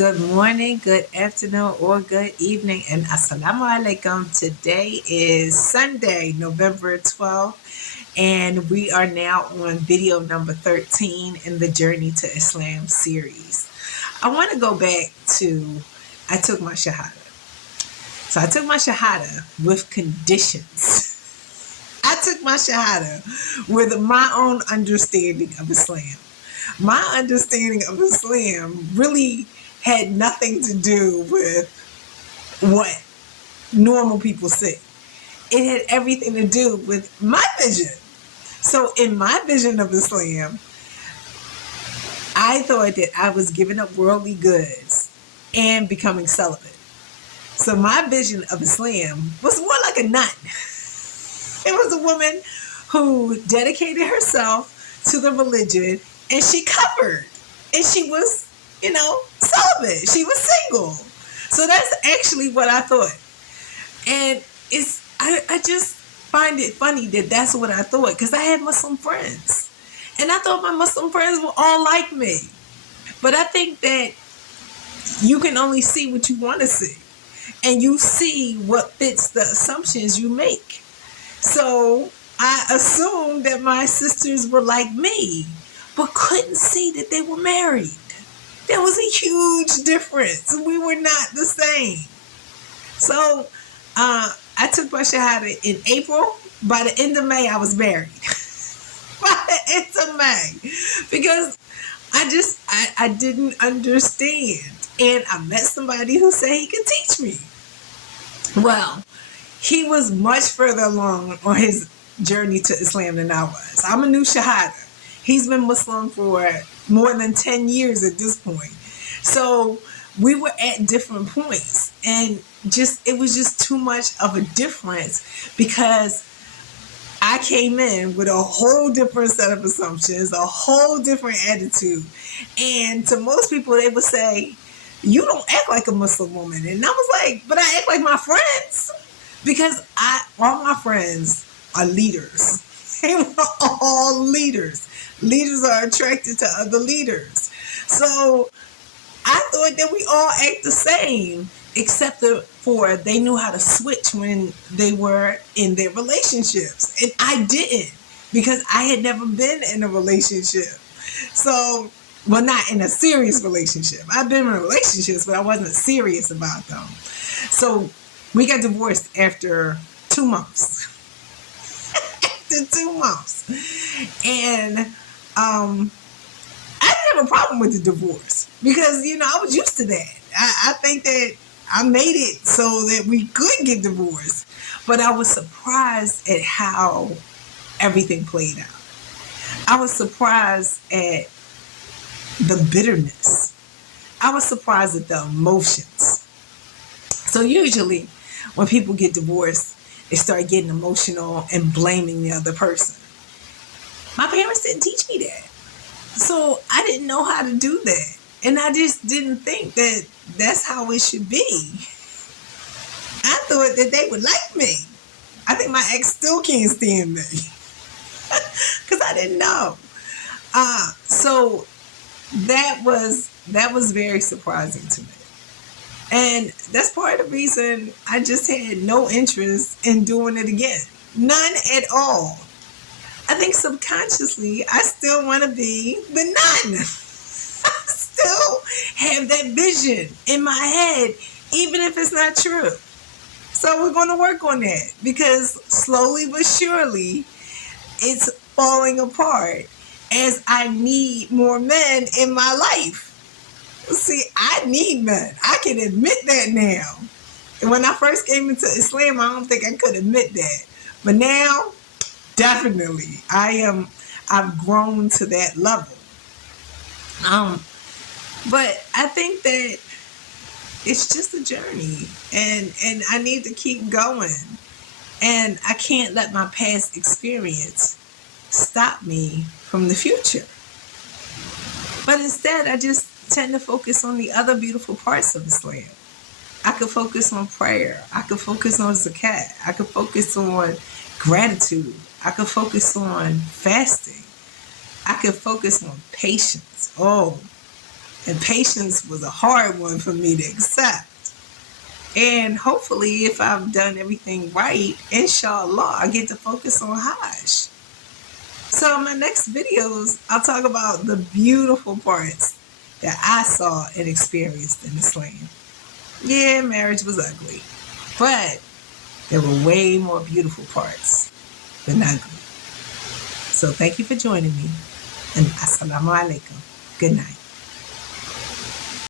Good morning, good afternoon, or good evening, and assalamu alaikum. Today is Sunday, November 12th, and we are now on video number 13 in the Journey to Islam series. I want to go back to I took my shahadah. So I took my shahadah with conditions. I took my shahadah with my own understanding of Islam. My understanding of Islam really had nothing to do with what normal people say. It had everything to do with my vision. So in my vision of Islam, I thought that I was giving up worldly goods and becoming celibate. So my vision of Islam was more like a nun. It was a woman who dedicated herself to the religion, and she covered, and she was, celibate. She was single. So that's actually what I thought. And I just find it funny that that's what I thought, because I had Muslim friends. And I thought my Muslim friends were all like me. But I think that you can only see what you want to see. And you see what fits the assumptions you make. So I assumed that my sisters were like me, but couldn't see that they were married. There was a huge difference. We were not the same. So I took my shahada in April. By the end of May, I was married. By the end of May. Because I didn't understand. And I met somebody who said he could teach me. Well, he was much further along on his journey to Islam than I was. I'm a new shahada. He's been Muslim for more than 10 years at this point. So we were at different points, and it was just too much of a difference, because I came in with a whole different set of assumptions, a whole different attitude. And to most people, they would say, "You don't act like a Muslim woman." And I was like, "But I act like my friends." Because all my friends are leaders. They were all leaders. Leaders are attracted to other leaders. So I thought that we all act the same, except for they knew how to switch when they were in their relationships. And I didn't, because I had never been in a relationship. So, well, not in a serious relationship. I've been in relationships, but I wasn't serious about them. So we got divorced after 2 months. After 2 months. And I didn't have a problem with the divorce, because, I was used to that. I think that I made it so that we could get divorced. But I was surprised at how everything played out. I was surprised at the bitterness. I was surprised at the emotions. So usually when people get divorced, they start getting emotional and blaming the other person. My parents didn't teach me that. So I didn't know how to do that. And I just didn't think that that's how it should be. I thought that they would like me. I think my ex still can't stand me. Because I didn't know. So that was very surprising to me. And that's part of the reason I just had no interest in doing it again. None at all. I think subconsciously, I still want to be the nun. I still have that vision in my head, even if it's not true. So we're going to work on that, because slowly but surely, it's falling apart as I need more men in my life. See, I need men. I can admit that now. And when I first came into Islam, I don't think I could admit that. But now, definitely, I've grown to that level. But I think that it's just a journey, and I need to keep going. And I can't let my past experience stop me from the future. But instead, I just tend to focus on the other beautiful parts of Islam. I could focus on prayer. I could focus on zakat. I could focus on gratitude. I could focus on fasting. I could focus on patience. Oh, And patience was a hard one for me to accept. And hopefully, if I've done everything right, inshallah, I get to focus on Hajj. So in my next videos, I'll talk about the beautiful parts that I saw and experienced in Islam. Yeah, marriage was ugly, but there were way more beautiful parts than ugly. So thank you for joining me, and assalamu alaikum. Good night.